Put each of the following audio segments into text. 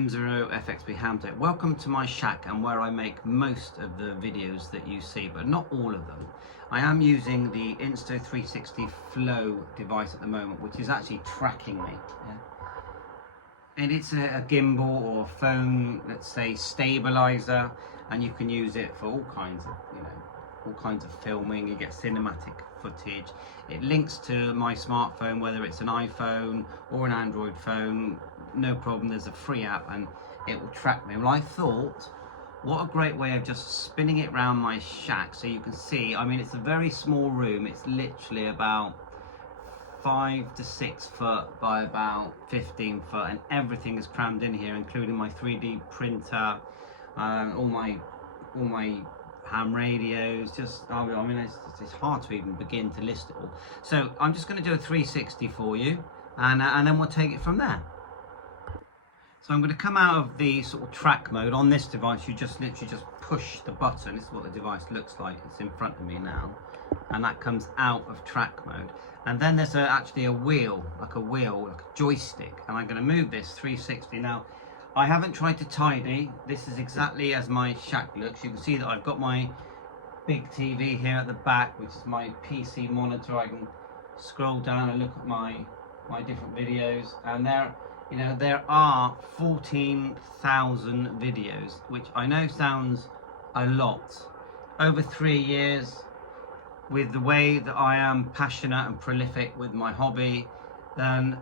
M0FXB Hamlet. Welcome to my shack and where I make most of the videos that you see, but not all of them. I am using the Insta360 Flow device at the moment, which is actually tracking me. And it's a gimbal or a phone, let's say, stabilizer, and you can use it for all kinds of, all kinds of filming. You get cinematic footage. It links to my smartphone, whether it's an iPhone or an Android phone. No problem, there's a free app and it will track me. Well, I thought, what a great way of just spinning it around my shack so you can see. I mean, it's a very small room. It's literally about 5 to 6 foot by about 15 foot, and everything is crammed in here, including my 3D printer, all my ham radios. I mean, it's hard to even begin to list it all. So I'm just going to do a 360 for you, and then we'll take it from there. So I'm going to come out of the sort of track mode. On this device, you just literally just push the button. This is what the device looks like. It's in front of me now, and that comes out of track mode. And then there's actually a wheel, like a joystick, and I'm going to move this 360. Now, I haven't tried to tidy. This is exactly as my shack looks. You can see that I've got my big TV here at the back, which is my PC monitor. I can scroll down and look at my different videos, and there are 14,000 videos, which I know sounds a lot. Over 3 years, with the way that I am passionate and prolific with my hobby, then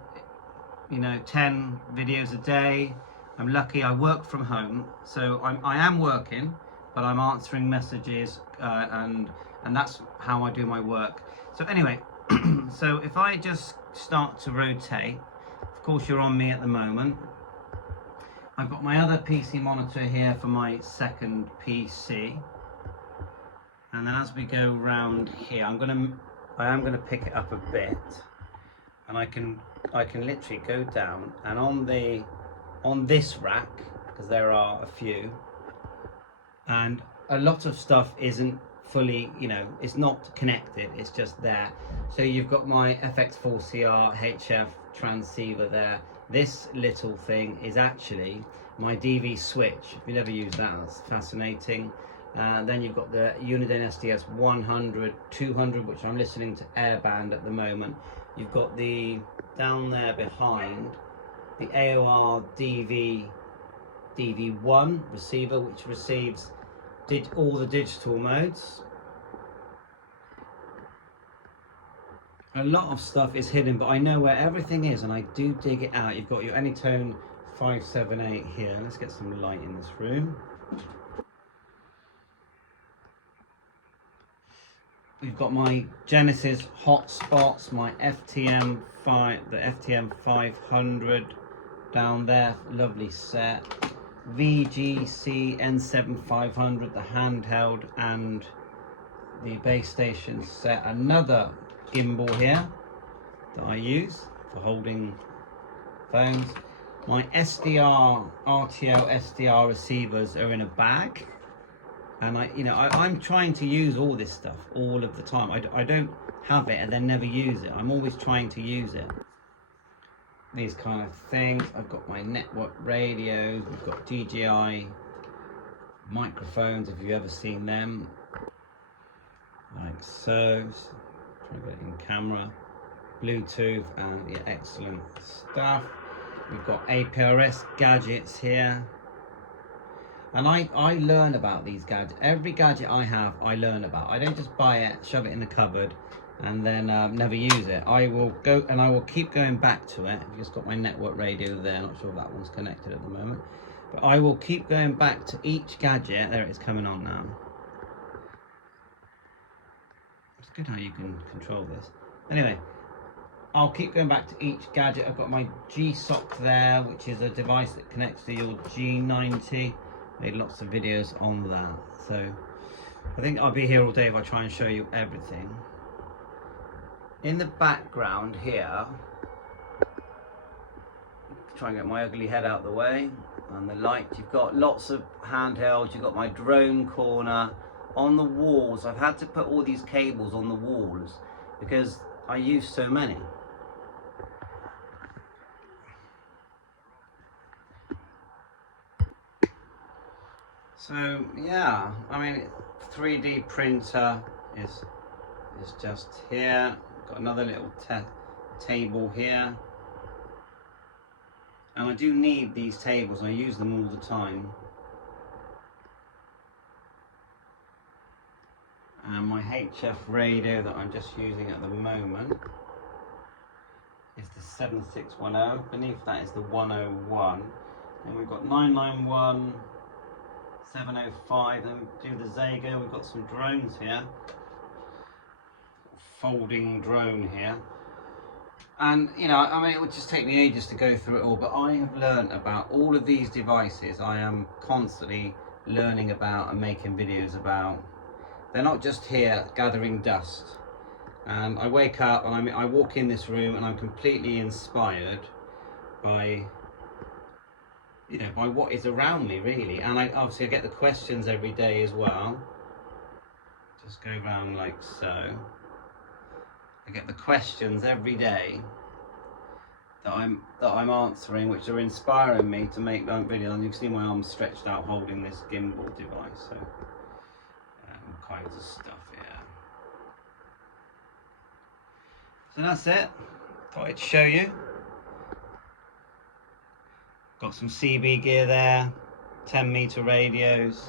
10 videos a day. I'm lucky I work from home, so I am working, but I'm answering messages, and that's how I do my work. So anyway, so if I just start to rotate, of course you're on me at the moment. I've got my other PC monitor here for my second PC, and then as we go round here, I am gonna pick it up a bit, and I can literally go down, and on this rack, because there are a few, and a lot of stuff isn't fully, it's not connected, it's just there. So you've got my FX4CR HF transceiver there. This little thing is actually my DV switch. If you've never used that, that's fascinating. Then you've got the Uniden SDS 100, 200, which I'm listening to airband at the moment. You've got the, down there behind, the AOR DV1 receiver, which receives all the digital modes. A lot of stuff is hidden, but I know where everything is, and I do dig it out. You've got your Anytone 578 here. Let's get some light in this room. We've got my Genesis hotspots, my the FTM 500 down there, lovely set. VGC N7 500, the handheld and the base station set. Another gimbal here that I use for holding phones. My SDR, RTL SDR receivers are in a bag, and I'm trying to use all this stuff all of the time. I don't have it and then never use it. I'm always trying to use it. These kind of things. I've got my network radios. We've got DJI microphones, if you've ever seen them, like so. Try to get it in camera. Bluetooth, and yeah, excellent stuff. We've got APRS gadgets here, and I learn about these gadgets. Every gadget I have, I learn about. I don't just buy it, shove it in the cupboard, and then never use it. I will go and I will keep going back to it. I've just got my network radio there. Not sure if that one's connected at the moment, but I will keep going back to each gadget. There it is, coming on now. It's good how you can control this. Anyway, I'll keep going back to each gadget. I've got my G-SOC there, which is a device that connects to your G90. Made lots of videos on that, so I think I'll be here all day if I try and show you everything. In the background here, try and get my ugly head out of the way, and the light, you've got lots of handhelds. You've got my drone corner. On the walls, I've had to put all these cables on the walls because I use so many. So yeah, I mean, 3D printer is just here. Got another little table here, and I do need these tables. I use them all the time. And my HF radio that I'm just using at the moment is the 7610. Beneath that is the 101. And we've got 991, 705, then we do the Zago. We've got some drones here. Folding drone here. And you know, I mean, it would just take me ages to go through it all, but I have learned about all of these devices. I am constantly learning about and making videos about. They're not just here gathering dust. And I wake up and I walk in this room and I'm completely inspired by, you know, by what is around me really. And I obviously I get the questions every day as well. Just go around like so. I get the questions every day that I'm answering, which are inspiring me to make that video. And you can see my arms stretched out holding this gimbal device. So all kinds of stuff here. So that's it. Thought I'd show you. Got some CB gear there, 10-meter radios.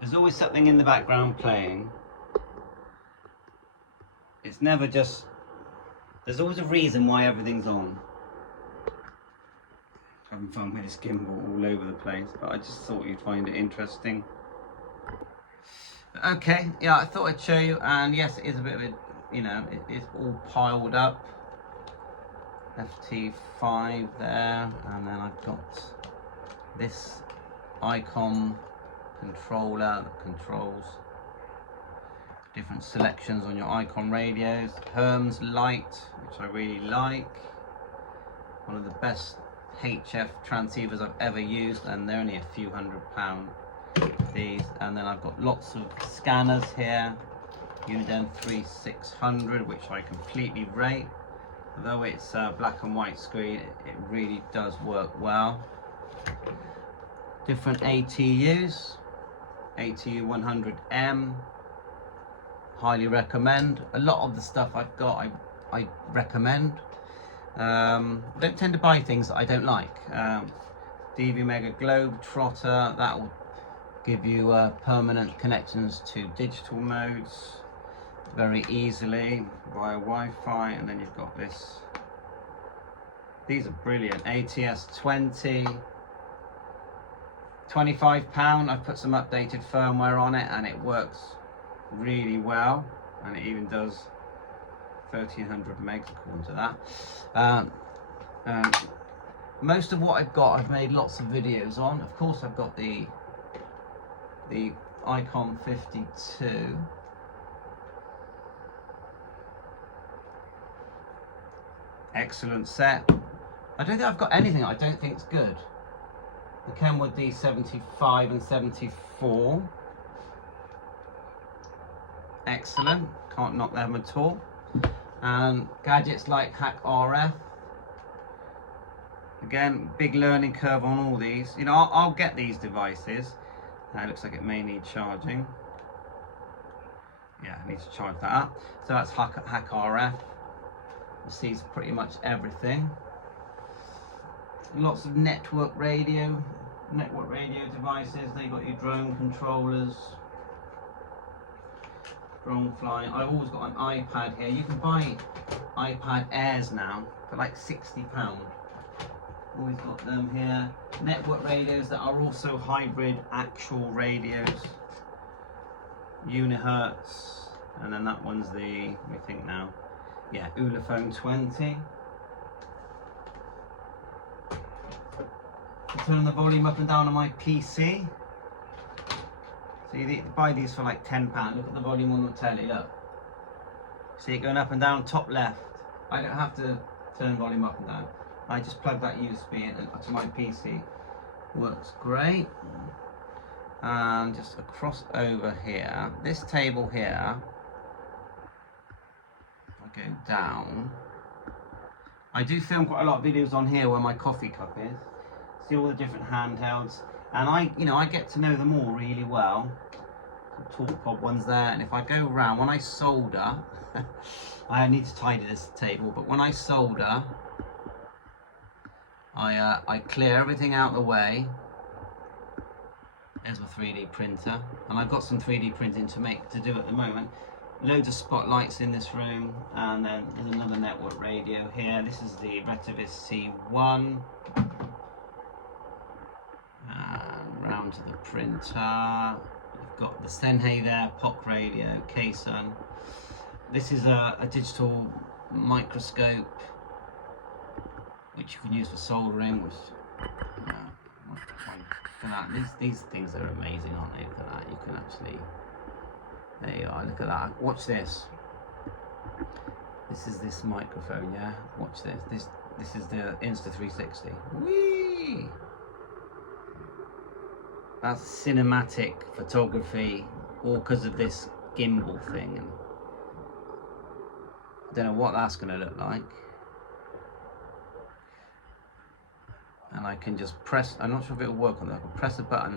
There's always something in the background playing. It's never just, there's always a reason why everything's on. Having fun with this gimbal all over the place, but I just thought you'd find it interesting. Okay, yeah, I thought I'd show you, and yes, it is a bit of a, you know, it is all piled up. FT5 there, and then I've got this icon controller that controls different selections on your icon radios. Herms Light, which I really like. One of the best HF transceivers I've ever used, and they're only a few £100 these. And then I've got lots of scanners here. Uniden 3600, which I completely rate. Although it's a black and white screen, it really does work well. Different ATUs. ATU 100M, highly recommend. A lot of the stuff I've got I recommend. Don't tend to buy things that I don't like. DV Mega Globetrotter, that will give you permanent connections to digital modes very easily via Wi-Fi. And then you've got this, these are brilliant. ATS 20, £25. I've put some updated firmware on it and it works really well, and it even does 1300 megs according to that. Most of what I've got I've made lots of videos on. Of course I've got the Icon 52. Excellent set. I don't think I've got anything I don't think is good. The Kenwood D75 and 74. Excellent, can't knock them at all. And gadgets like Hack RF. Again, big learning curve on all these. You know, I'll get these devices. It looks like it may need charging. Yeah, I need to charge that up. So that's Hack RF. It sees pretty much everything. Lots of network radio devices. They got your drone controllers, drone flying. I've always got an iPad here. You can buy iPad Airs now for like £60. Always got them here. Network radios that are also hybrid actual radios. Unihertz, and then that one's the, let me think now. Yeah, Ulefone 20. Turn the volume up and down on my PC. So you buy these for like £10. Look at the volume on the telly, look. See it going up and down, top left. I don't have to turn volume up and down. I just plug that USB in to my PC. Works great. And just across over here, this table here, if I go down, I do film quite a lot of videos on here where my coffee cup is. See all the different handhelds, and I get to know them all really well. Some tall pod ones there, and if I go around, when I solder, I need to tidy this table, but when I solder, I clear everything out of the way. There's my 3D printer, and I've got some 3D printing to do at the moment. Loads of spotlights in this room, and then there's another network radio here. This is the Retivis C1. And round to the printer. We've got the Senhei there, POC radio, K-Sun. This is a digital microscope, which you can use for soldering. Which, these things are amazing, aren't they? Look at that. You can actually. There you are. Look at that. Watch this. This is this microphone. Yeah. Watch this. This is the Insta360. Whee! That's cinematic photography, all because of this gimbal thing. And I don't know what that's going to look like. And I can just press. I'm not sure if it'll work on that. I can press a button.